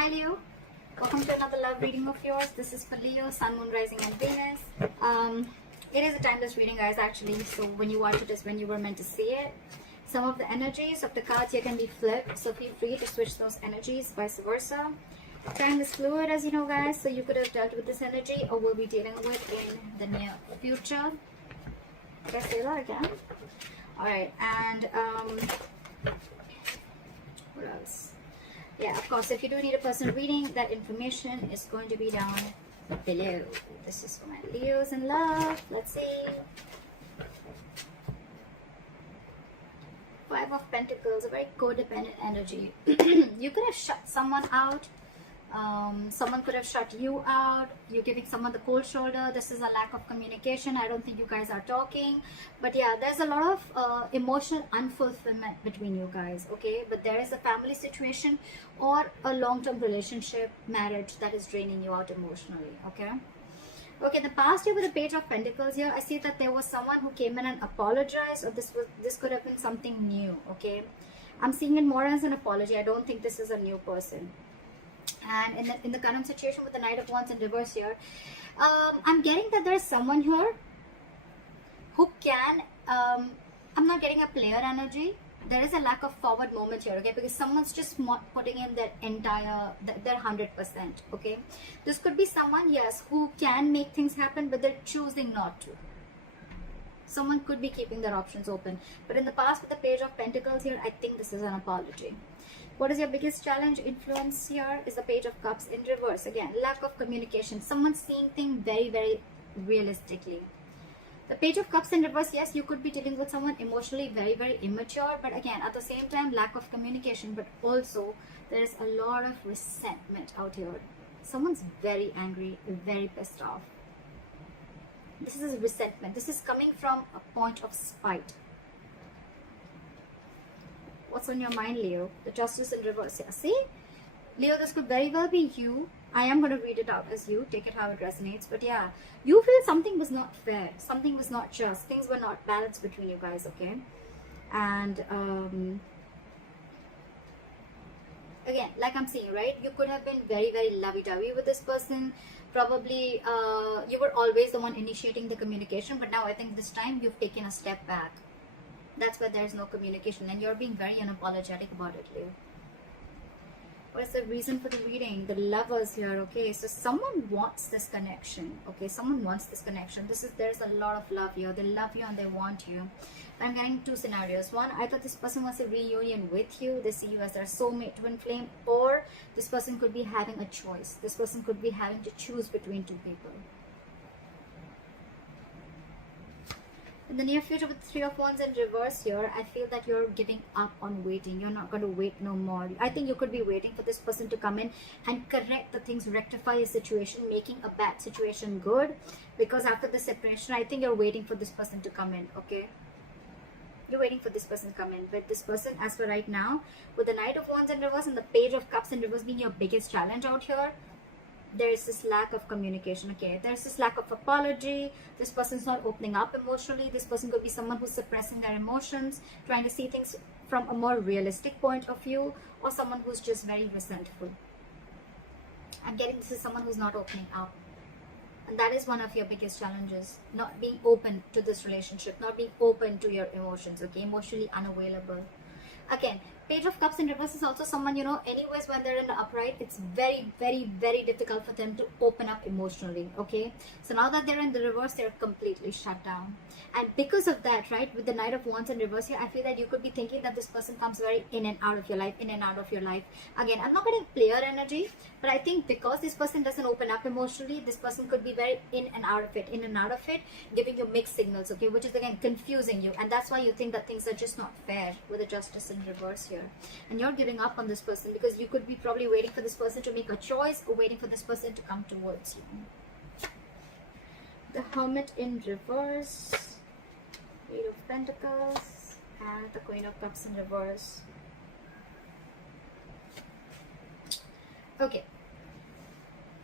Hi Leo, welcome to another love reading of yours. This is for Leo, Sun, Moon, Rising and Venus. It is a timeless reading, guys, actually, so when you watch it is when you were meant to see it. Some of the energies of the cards here can be flipped, so feel free to switch those energies, vice versa. Time is fluid, as you know, guys, so you could have dealt with this energy or will be dealing with in the near future. Did I say that again? Alright, and what else? Yeah, of course, if you do need a personal reading, that information is going to be down below. This is for my Leos in love. Let's see. Five of Pentacles, a very codependent energy. You could have shut someone out. Someone could have shut you out. You're giving someone the cold shoulder. This is a lack of communication. I don't think you guys are talking, but yeah, there's a lot of emotional unfulfillment between you guys, okay? But there is a family situation or a long-term relationship, marriage, that is draining you out emotionally, okay? Okay, in the past year with the Page of Pentacles here, I see that there was someone who came in and apologized, or this could have been something new, okay? I'm seeing it more as an apology. I don't think this is a new person. And in the current situation with the Knight of Wands in reverse here, I'm getting that there's someone here who can, I'm not getting a player energy. There is a lack of forward moment here, okay, because someone's just putting in their entire, their 100%, okay. This could be someone, yes, who can make things happen, but they're choosing not to. Someone could be keeping their options open, but in the past with the Page of Pentacles here, I think this is an apology. What is your biggest challenge? Influence here is the Page of Cups in reverse. Again, lack of communication. Someone seeing things very, very realistically. The Page of Cups in reverse, yes, you could be dealing with someone emotionally very, very immature. But again, at the same time, lack of communication. But also, there's a lot of resentment out here. Someone's very angry, very pissed off. This is resentment. This is coming from a point of spite. What's on your mind, Leo? The Justice in reverse. Yeah, see? Leo, this could very well be you. I am going to read it out as you. Take it how it resonates. But yeah, you feel something was not fair. Something was not just. Things were not balanced between you guys, okay? And again, like I'm saying, right? You could have been very, very lovey-dovey with this person. Probably you were always the one initiating the communication. But now I think this time you've taken a step back. That's why there's no communication and you're being very unapologetic about it, Leo. What is the reason for the reading? The Lovers here, okay? So someone wants this connection, okay? Someone wants this connection. There's a lot of love here. They love you and they want you. I'm getting two scenarios. One, either this person wants a reunion with you. They see you as their soulmate, twin flame, or this person could be having a choice. This person could be having to choose between two people. In the near future with Three of Wands in reverse here, I feel that you're giving up on waiting. You're not going to wait no more. I think you could be waiting for this person to come in and correct the things, rectify a situation, making a bad situation good. Because after the separation, I think you're waiting for this person to come in, okay? You're waiting for this person to come in. But this person, as for right now, with the Knight of Wands in reverse and the Page of Cups in reverse being your biggest challenge out here, there is this lack of communication, okay? There's this lack of apology. This person's not opening up emotionally. This person could be someone who's suppressing their emotions, trying to see things from a more realistic point of view, or someone who's just very resentful. I'm getting this is someone who's not opening up. And that is one of your biggest challenges. Not being open to this relationship, not being open to your emotions, okay? Emotionally unavailable. Again, Page of Cups in reverse is also someone, you know, anyways, when they're in the upright, it's very, very, very difficult for them to open up emotionally, okay? So now that they're in the reverse, they're completely shut down. And because of that, right, with the Knight of Wands in reverse here, I feel that you could be thinking that this person comes very in and out of your life, in and out of your life. Again, I'm not getting player energy, but I think because this person doesn't open up emotionally, this person could be very in and out of it, giving you mixed signals, okay, which is again confusing you. And that's why you think that things are just not fair with the Justice in reverse here. And you're giving up on this person because you could be probably waiting for this person to make a choice or waiting for this person to come towards you. The Hermit in reverse, Eight of Pentacles, and the Queen of Cups in reverse. Okay.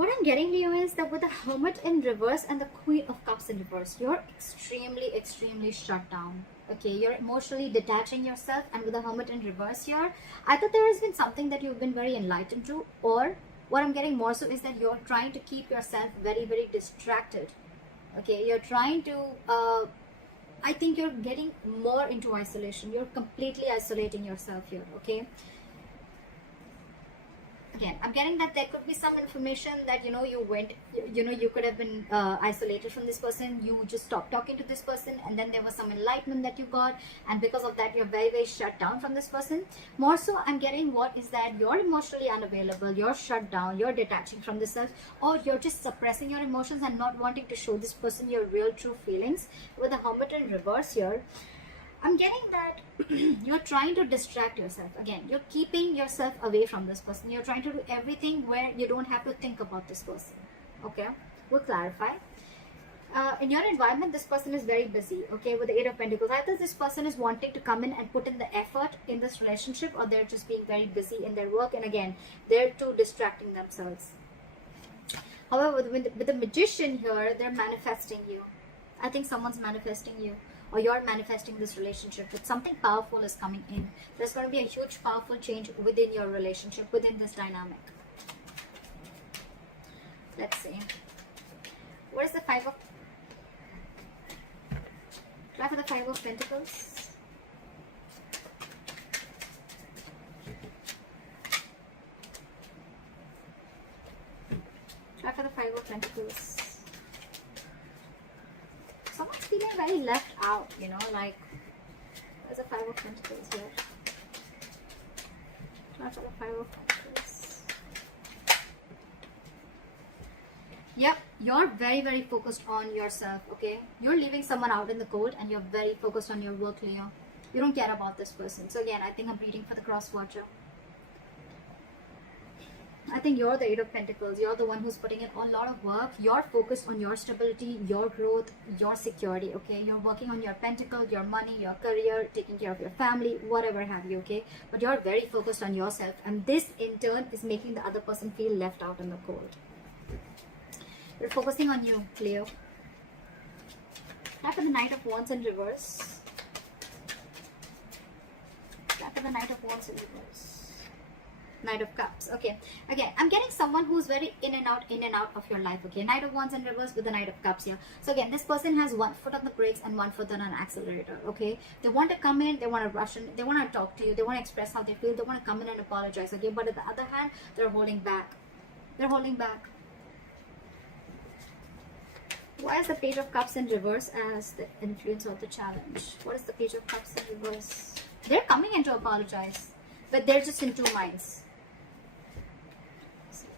What I'm getting to you is that with the Hermit in reverse and the Queen of Cups in reverse, you're extremely shut down. Okay, you're emotionally detaching yourself, and with the Hermit in reverse here, either there has been something that you've been very enlightened to, or what I'm getting more so is that you're trying to keep yourself very distracted. Okay, you're trying to I think you're getting more into isolation. You're completely isolating yourself here. Okay, again, I'm getting that there could be some information that you could have been isolated from this person. You just stopped talking to this person, and then there was some enlightenment that you got, and because of that you're very shut down from this person. More so, I'm getting what is that you're emotionally unavailable, you're shut down, you're detaching from this self, or you're just suppressing your emotions and not wanting to show this person your real true feelings. With the Hermit in reverse here, I'm getting that you're trying to distract yourself. Again, you're keeping yourself away from this person. You're trying to do everything where you don't have to think about this person. Okay, we'll clarify. In your environment, this person is very busy. Okay, with the Eight of Pentacles, either this person is wanting to come in and put in the effort in this relationship, or they're just being very busy in their work, and again, they're too distracting themselves. However, with the Magician here, they're manifesting you. I think someone's manifesting you, or you're manifesting this relationship with something powerful is coming in. There's going to be a huge powerful change within your relationship, within this dynamic. Let's see. What is the Five of... Try for the Five of Pentacles. Try for the Five of Pentacles. Someone's feeling very left out, like there's a Five of Pentacles here. Try for the Five of Pentacles. Yep, you're very focused on yourself. Okay, you're leaving someone out in the cold, and you're very focused on your work, Leo. You don't care about this person. So again, I think I'm reading for the cross watcher. I think you're the Eight of Pentacles. You're the one who's putting in a lot of work. You're focused on your stability, your growth, your security. Okay, you're working on your pentacle, your money, your career, taking care of your family, whatever have you. Okay, but you're very focused on yourself, and this in turn is making the other person feel left out in the cold. You're focusing on you, Leo. Try for the Knight of Wands in reverse. Try for the Knight of Wands in reverse. Knight of Cups. Okay, again, I'm getting someone who's very in and out of your life. Okay, Knight of Wands in reverse with the Knight of Cups here. So again, this person has one foot on the brakes and one foot on an accelerator. Okay, they want to come in, they want to rush in, they want to talk to you, they want to express how they feel, they want to come in and apologize. Okay, but on the other hand, they're holding back. They're holding back. Why is the Page of Cups in reverse as the influence of the challenge? What is the Page of Cups in reverse? They're coming in to apologize, but they're just in two minds.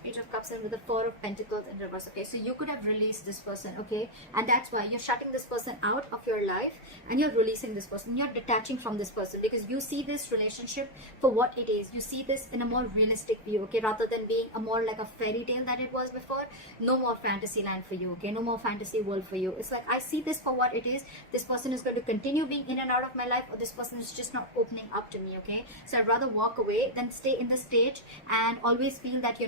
Page of Cups in with the Four of Pentacles in reverse. Okay, so you could have released this person. Okay, and that's why you're shutting this person out of your life, and you're releasing this person. You're detaching from this person because you see this relationship for what it is. You see this in a more realistic view. Okay, rather than being a more like a fairy tale that it was before. No more fantasy land for you. Okay, no more fantasy world for you. It's like I see this for what it is. This person is going to continue being in and out of my life, or this person is just not opening up to me. Okay, so I'd rather walk away than stay in the stage and always feel that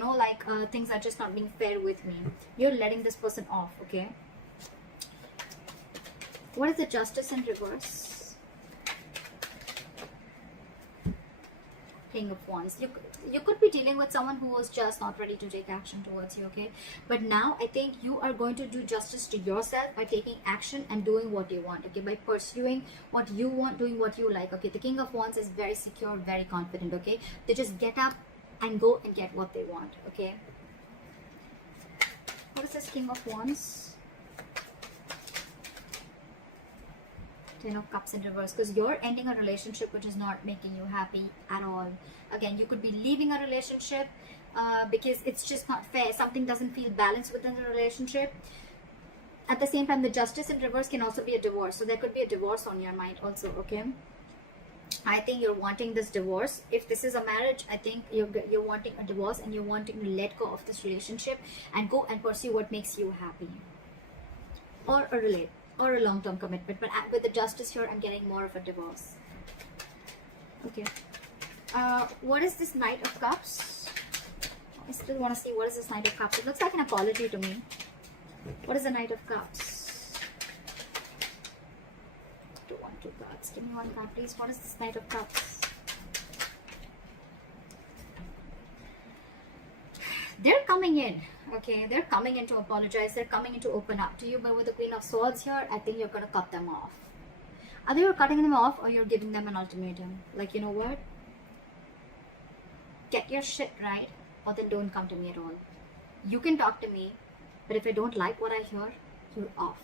things are just not being fair with me. You're letting this person off. Okay, what is the Justice in reverse? King of Wands. You could be dealing with someone who was just not ready to take action towards you. Okay, but now I think you are going to do justice to yourself by taking action and doing what you want. Okay, by pursuing what you want, doing what you like. Okay, the King of Wands is very secure, very confident. Okay, they just get up and go and get what they want. Okay, what is this King of Wands? Ten of Cups in reverse, because you're ending a relationship which is not making you happy at all. Again, you could be leaving a relationship because it's just not fair. Something doesn't feel balanced within the relationship. At the same time, the Justice in reverse can also be a divorce. So there could be a divorce on your mind also. Okay, I think you're wanting this divorce. If this is a marriage, I think you're wanting a divorce, and you're wanting to let go of this relationship and go and pursue what makes you happy, or a long-term commitment. But with the Justice here, I'm getting more of a divorce. Okay, what is this Knight of Cups? I still want to see what is this Knight of Cups. It looks like an apology to me. What is the Knight of Cups? 2 cards. Give me one card, please. What is this Knight of Cups? They're coming in. Okay, they're coming in to apologize. They're coming in to open up to you. But with the Queen of Swords here, I think you're going to cut them off. Either you're cutting them off or you're giving them an ultimatum. Like, you know what? Get your shit right, or then don't come to me at all. You can talk to me, but if I don't like what I hear, you're off.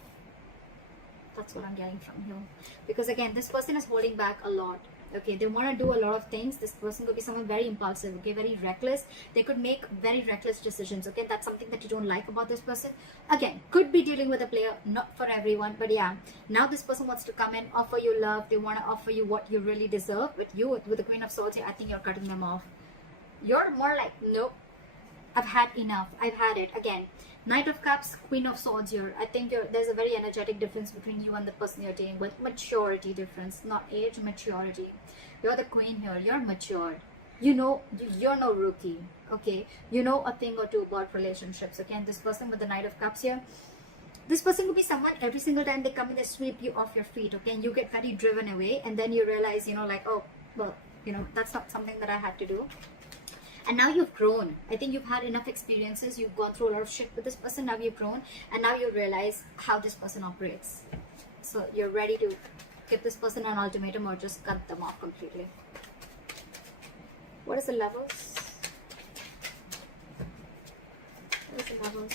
That's what I'm getting from here. Because again, this person is holding back a lot. Okay, they want to do a lot of things. This person could be someone very impulsive, okay, very reckless. They could make very reckless decisions, okay. That's something that you don't like about this person. Again, could be dealing with a player, not for everyone, but yeah. Now this person wants to come and offer you love. They want to offer you what you really deserve. But you, with the Queen of Swords here, I think you're cutting them off. You're more like, nope, I've had enough. I've had it. Again, Knight of Cups, Queen of Swords here. I think there's a very energetic difference between you and the person you're dealing with. Maturity difference, not age, maturity. You're the queen here. You're matured. You know, you're no rookie. Okay, you know a thing or two about relationships. Okay, and this person with the Knight of Cups here, this person could be someone, every single time they come in, they sweep you off your feet. Okay, and you get very driven away, and then you realize, you know, like, oh, well, you know, that's not something that I had to do. And now you've grown. I think you've had enough experiences. You've gone through a lot of shit with this person. Now you've grown. And now you realize how this person operates. So you're ready to give this person an ultimatum or just cut them off completely. What is the Lovers? What is the Lovers?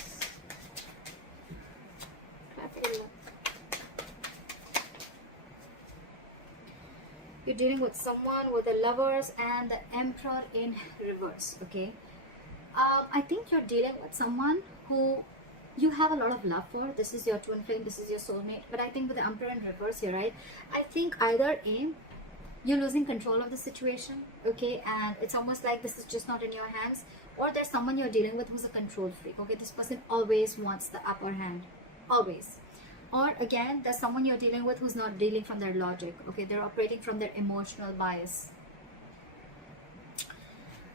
You're dealing with someone with the Lovers and the Emperor in reverse, okay? I think you're dealing with someone who you have a lot of love for. This is your twin flame, this is your soulmate. But I think with the Emperor in reverse here, right? I think either A, you're losing control of the situation, okay? And it's almost like this is just not in your hands. Or there's someone you're dealing with who's a control freak, okay? This person always wants the upper hand, always. Or again, there's someone you're dealing with who's not dealing from their logic. Okay, they're operating from their emotional bias.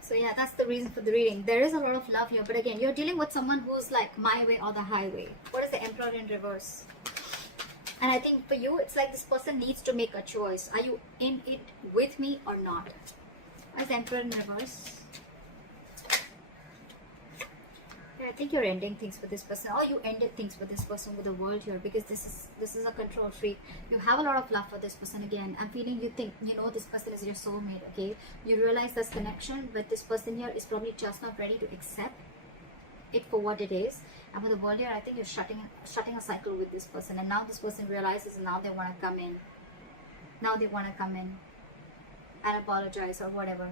So yeah, that's the reason for the reading. There is a lot of love here, but again, you're dealing with someone who's like my way or the highway. What is the Emperor in reverse? And I think for you, it's like this person needs to make a choice. Are you in it with me or not? What is the Emperor in reverse? I think you're ending things with this person, or you ended things with this person, with the World here, because this is a control freak. You have a lot of love for this person. Again, I'm feeling you think, you know, this person is your soulmate, okay? You realize this connection, but this person here is probably just not ready to accept it for what it is. And with the World here, I think you're shutting a cycle with this person, and now this person realizes, and now they want to come in. Now they want to come in and apologize or whatever.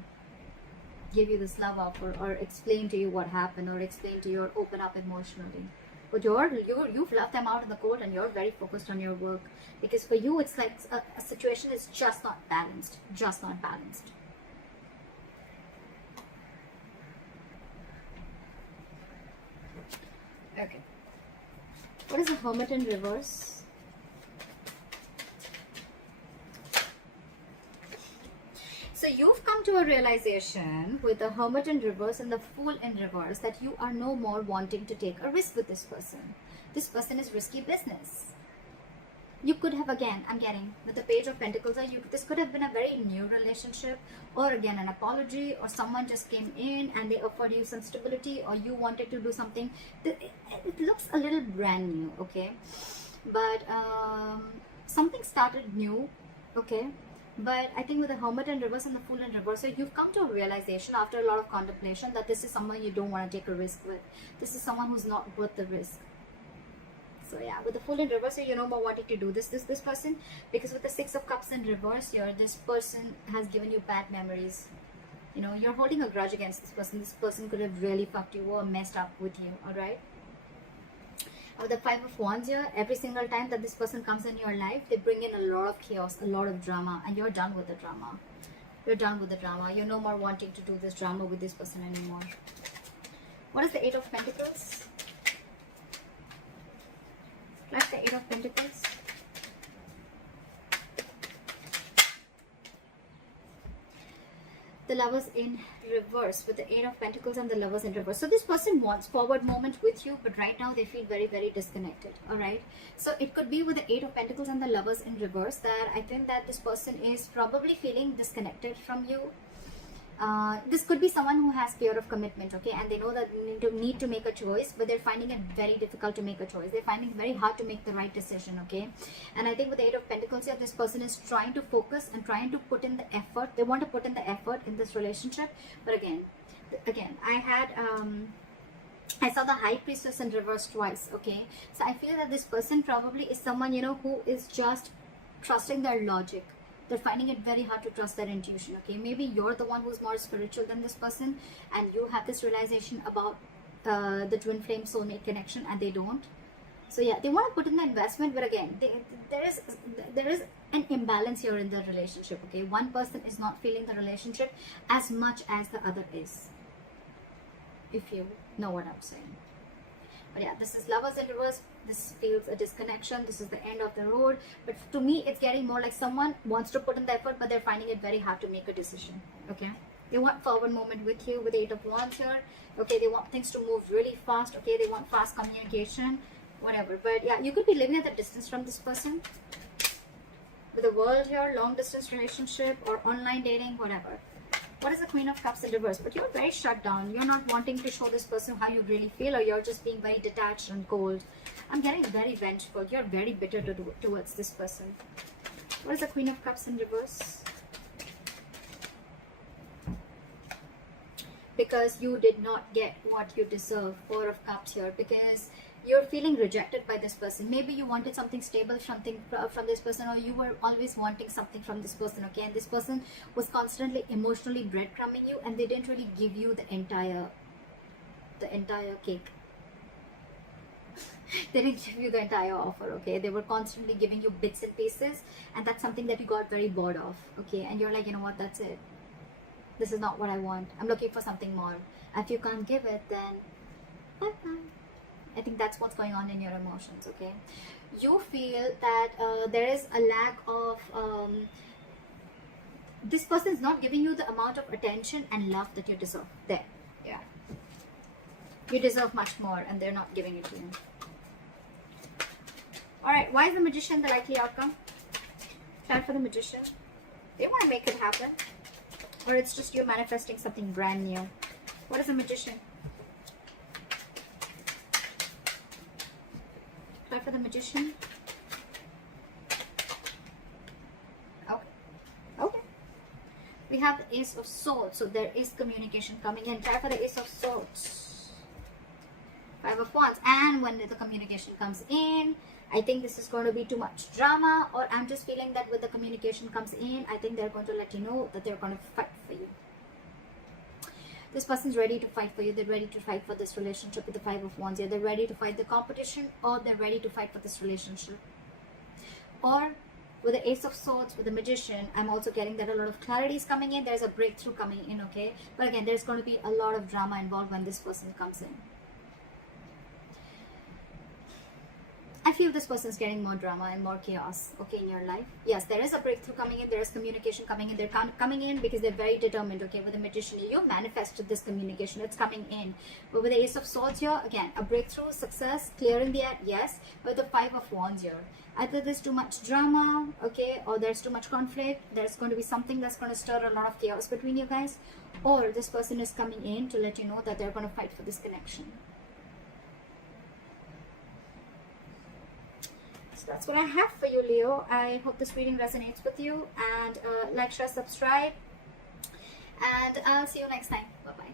Give you this love offer or explain to you what happened or explain to you or open up emotionally. But you've left them out in the cold and you're very focused on your work, because for you it's like a situation is just not balanced. Just not balanced. Okay. What is the Hermit in reverse? So you've come to a realization with the Hermit in reverse and the Fool in reverse that you are no more wanting to take a risk with this person. This person is risky business. You could have, again, I'm getting with the Page of Pentacles, this could have been a very new relationship, or again an apology, or someone just came in and they offered you some stability, or you wanted to do something. It looks a little brand new, okay? But something started new, okay? But I think with the Hermit in reverse and the Fool in reverse, so you've come to a realization after a lot of contemplation that this is someone you don't want to take a risk with. This is someone who's not worth the risk. So yeah, with the Fool in reverse, you're no more wanting to do this person, because with the Six of Cups in reverse here, this person has given you bad memories. You know, you're holding a grudge against this person. This person could have really fucked you or messed up with you, alright? With the Five of Wands here, every single time that this person comes in your life, they bring in a lot of chaos, a lot of drama, and you're done with the drama. You're done with the drama. You're no more wanting to do this drama with this person anymore. What is the Eight of Pentacles? Like the Eight of Pentacles. the Lovers in reverse, with the Eight of Pentacles and the Lovers in reverse. So this person wants forward moment with you, but right now they feel very, very disconnected. All right. So it could be with the Eight of Pentacles and the Lovers in reverse that I think that this person is probably feeling disconnected from you. This could be someone who has fear of commitment, okay, and they know that they need to make a choice, but they're finding it very difficult to make a choice. They're finding it very hard to make the right decision, okay. And I think with the Eight of Pentacles here, this person is trying to focus and trying to put in the effort. They want to put in the effort in this relationship, but again, I saw the High Priestess in reverse twice, okay. So I feel that this person probably is someone, you know, who is just trusting their logic. They're finding it very hard to trust their intuition, okay. Maybe you're the one who's more spiritual than this person, and you have this realization about the twin flame soulmate connection, and they don't. So yeah, they want to put in the investment, but again, there is an imbalance here in the relationship, okay. One person is not feeling the relationship as much as the other is, if you know what I'm saying. But yeah, this is Lovers in reverse. This feels a disconnection. This is the end of the road. But to me, it's getting more like someone wants to put in the effort, but they're finding it very hard to make a decision. Okay. They want forward movement with you with the Eight of Wands here. Okay. They want things to move really fast. Okay. They want fast communication, whatever. But yeah, you could be living at a distance from this person. With the World here, long distance relationship or online dating, whatever. What is the Queen of Cups in reverse? But you're very shut down. You're not wanting to show this person how you really feel, or you're just being very detached and cold. I'm getting very vengeful. You're very bitter towards this person. What is the Queen of Cups in reverse? Because you did not get what you deserve. Four of Cups here. Because you're feeling rejected by this person. Maybe you wanted something stable, something from this person, or you were always wanting something from this person, okay. And this person was constantly emotionally breadcrumbing you, and they didn't really give you the entire cake. They didn't give you the entire offer, okay. They were constantly giving you bits and pieces, and that's something that you got very bored of, okay. And you're like, you know what, that's it. This is not what I want. I'm looking for something more. If you can't give it, then bye-bye. I think that's what's going on in your emotions, okay. You feel that there is a lack of this person is not giving you the amount of attention and love that you deserve. There, yeah, you deserve much more, and they're not giving it to you. All right, why is the Magician the likely outcome? Time for the Magician. They want to make it happen, or it's just you manifesting something brand new. What is the Magician? Try for the Magician. Okay. We have the Ace of Swords, so there is communication coming in. Try for the Ace of Swords. Five of Wands. And when the communication comes in, I think this is going to be too much drama, or I'm just feeling that with the communication comes in, I think they're going to let you know that they're going to fight for you. This person's ready to fight for you. They're ready to fight for this relationship with the Five of Wands here. They're ready to fight the competition, or they're ready to fight for this relationship. Or with the Ace of Swords, with the Magician, I'm also getting that a lot of clarity is coming in. There's a breakthrough coming in, okay? But again, there's going to be a lot of drama involved when this person comes in. I feel this person is getting more drama and more chaos, okay, in your life. Yes, there is a breakthrough coming in. There is communication coming in. They're coming in because they're very determined, okay. With the Magician, you manifested this communication. It's coming in. But with the Ace of Swords here, again, a breakthrough, success, clearing the air, yes. But the Five of Wands here, either there's too much drama, okay, or there's too much conflict. There's going to be something that's going to stir a lot of chaos between you guys. Or this person is coming in to let you know that they're going to fight for this connection. That's what I have for you, Leo. I hope this reading resonates with you, and like, share, subscribe, and I'll see you next time. Bye bye.